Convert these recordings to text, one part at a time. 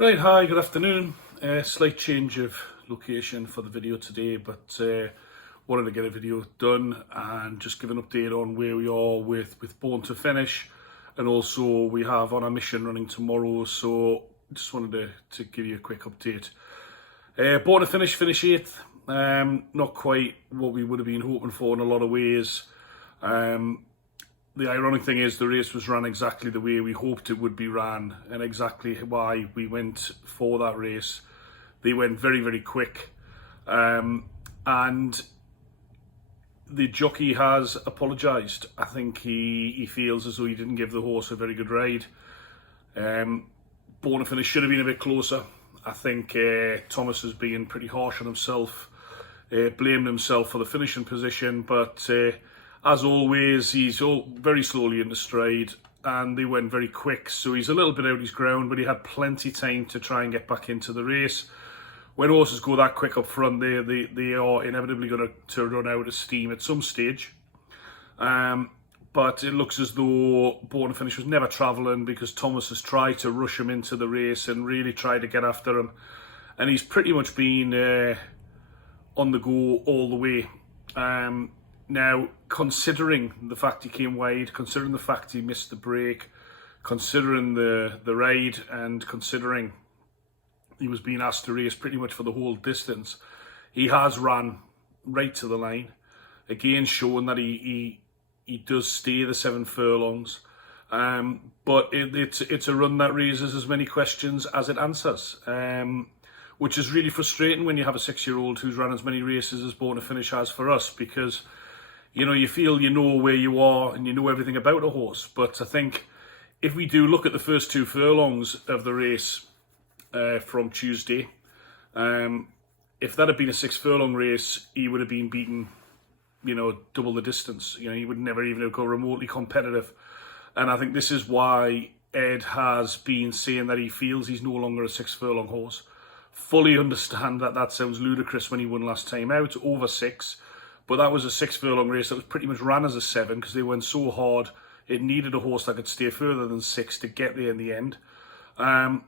Right, hi, good afternoon. Slight change of location for the video today, but wanted to get a video done and just give an update on where we are with Born to Finish, and also we have on our mission running tomorrow, so just wanted to give you a quick update. Born to Finish, finish 8th, not quite what we would have been hoping for in a lot of ways. The ironic thing is the race was run exactly the way we hoped it would be ran, and exactly why we went for that race. They went very, very quick, and the jockey has apologised. I think he feels as though he didn't give the horse a very good ride. Born to Finish should have been a bit closer. I think Thomas has been pretty harsh on himself, blamed himself for the finishing position, but as always, he's very slowly into stride, and they went very quick, so he's a little bit out his ground, but he had plenty time to try and get back into the race. When horses go that quick up front, they are inevitably going to run out of steam at some stage. But it looks as though Born to Finish was never travelling, because Thomas has tried to rush him into the race and really tried to get after him. And he's pretty much been on the go all the way. Now, considering the fact he came wide, considering the fact he missed the break, considering the ride, and considering he was being asked to race pretty much for the whole distance, he has ran right to the line, again showing that he does stay the 7 furlongs. But it's a run that raises as many questions as it answers, which is really frustrating when you have a 6-year-old who's run as many races as Born to Finish has for us, because you feel you know where you are and you know everything about a horse. But I think if we do look at the first 2 furlongs of the race from Tuesday, if that had been a 6 furlong race, he would have been beaten, double the distance. He would never even have got remotely competitive. And I think this is why Ed has been saying that he feels he's no longer a 6 furlong horse. Fully understand that sounds ludicrous when he won last time out, over 6. But that was a 6 furlong race that was pretty much ran as a 7, because they went so hard. It needed a horse that could stay further than 6 to get there in the end. And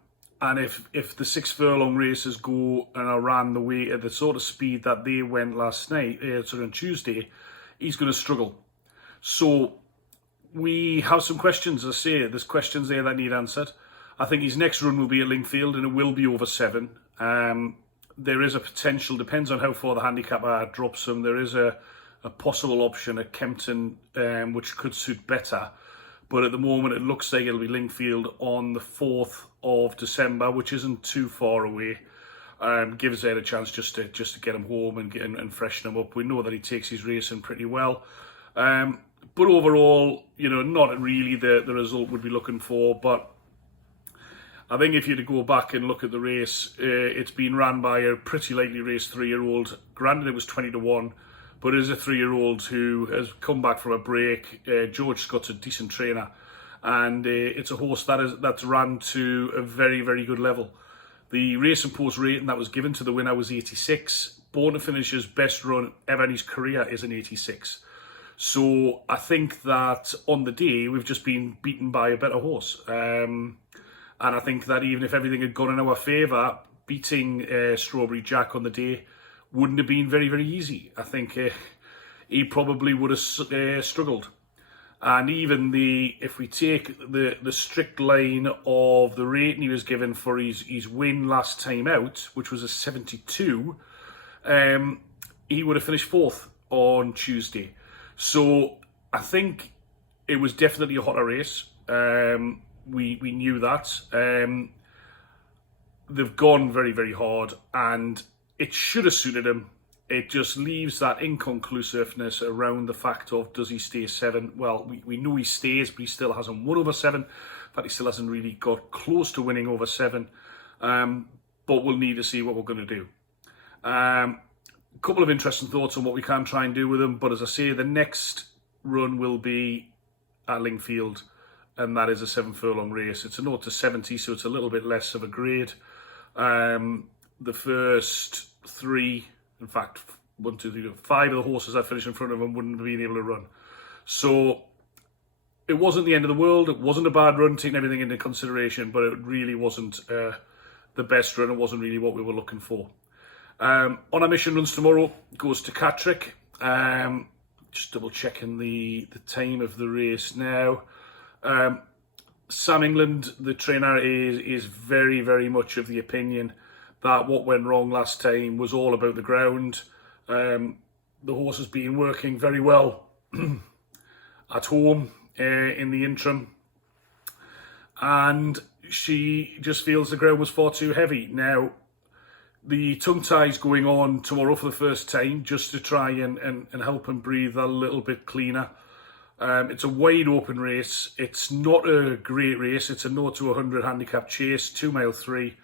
if the 6 furlong races go and are ran the way at the sort of speed that they went last night, on Tuesday, he's going to struggle. So we have some questions. As I say, there's questions there that need answered. I think his next run will be at Lingfield, and it will be over 7. There is a potential, depends on how far the handicapper drops him, there is a possible option at Kempton, which could suit better. But at the moment, it looks like it'll be Lingfield on the 4th of December, which isn't too far away. Gives Ed a chance just to get him home and freshen him up. We know that he takes his racing pretty well. But overall, not really the result we'd be looking for. But I think if you to go back and look at the race, it's been ran by a pretty lightly raced 3-year-old. Granted, it was 20-1, but it is a 3-year-old who has come back from a break. George Scott's a decent trainer, and it's a horse that's ran to a very, very good level. The Racing Post rating that was given to the winner was 86. Born to Finish's best run ever in his career is an 86. So I think that on the day, we've just been beaten by a better horse. And I think that even if everything had gone in our favour, beating Strawberry Jack on the day wouldn't have been very, very easy. I think he probably would have struggled. And even if we take the strict line of the rating he was given for his win last time out, which was a 72, he would have finished 4th on Tuesday. So I think it was definitely a hotter race. We knew that. They've gone very, very hard, and it should have suited him. It just leaves that inconclusiveness around the fact of, does he stay 7? Well, we know he stays, but he still hasn't won over 7. In fact, he still hasn't really got close to winning over 7. But we'll need to see what we're going to do. A couple of interesting thoughts on what we can try and do with him. But as I say, the next run will be at Lingfield, and that is a 7 furlong race. It's a 0 to 70, so it's a little bit less of a grade. The first 3, in fact, 1, 2, 3, 4, 5 of the horses that finished in front of him wouldn't have been able to run. So it wasn't the end of the world. It wasn't a bad run, taking everything into consideration, but it really wasn't the best run. It wasn't really what we were looking for. On our mission runs tomorrow goes to Catterick. Just double checking the time of the race now. Sam England, the trainer, is very, very much of the opinion that what went wrong last time was all about the ground. The horse has been working very well at home in the interim, and she just feels the ground was far too heavy. Now, the tongue tie is going on tomorrow for the first time, just to try and help him breathe a little bit cleaner. It's a wide open race. It's not a great race. It's a 0 to 100 handicap chase, 2 mile 3.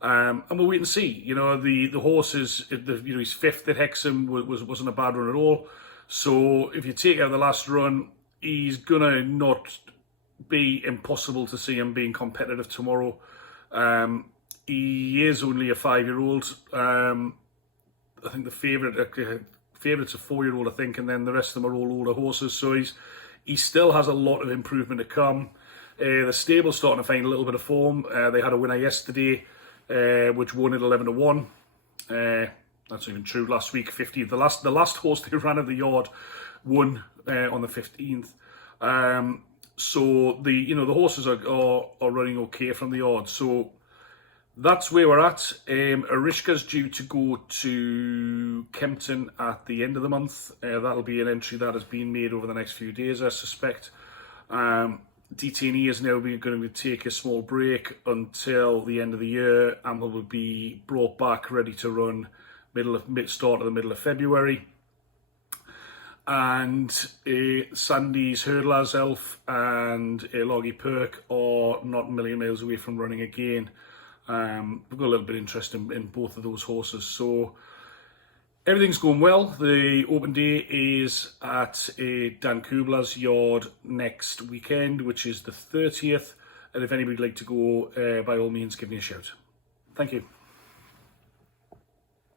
And we'll wait and see. You know, the horse is, he's fifth at Hexham, wasn't a bad run at all. So if you take out the last run, he's gonna not be impossible to see him being competitive tomorrow. He is only a 5-year-old. I think the favourite's a 4-year-old, I think, and then the rest of them are all older horses. So he still has a lot of improvement to come. The stable's starting to find a little bit of form. They had a winner yesterday, which won at 11 to 1. That's not even true. Last week, 15th. The last horse they ran at the yard won on the 15th. So the horses are running okay from the yard. So that's where we're at. Arishka's due to go to Kempton at the end of the month. That'll be an entry that has been made over the next few days, I suspect. DTNE is now going to take a small break until the end of the year, and will be brought back ready to run start of the middle of February. And Sandy's Hurdler's Elf and Loggy Perk are not a million miles away from running again. We've got a little bit of interest in both of those horses. So everything's going well. The open day is at Dan Kubler's yard next weekend, which is the 30th. And if anybody'd like to go, by all means, give me a shout. Thank you.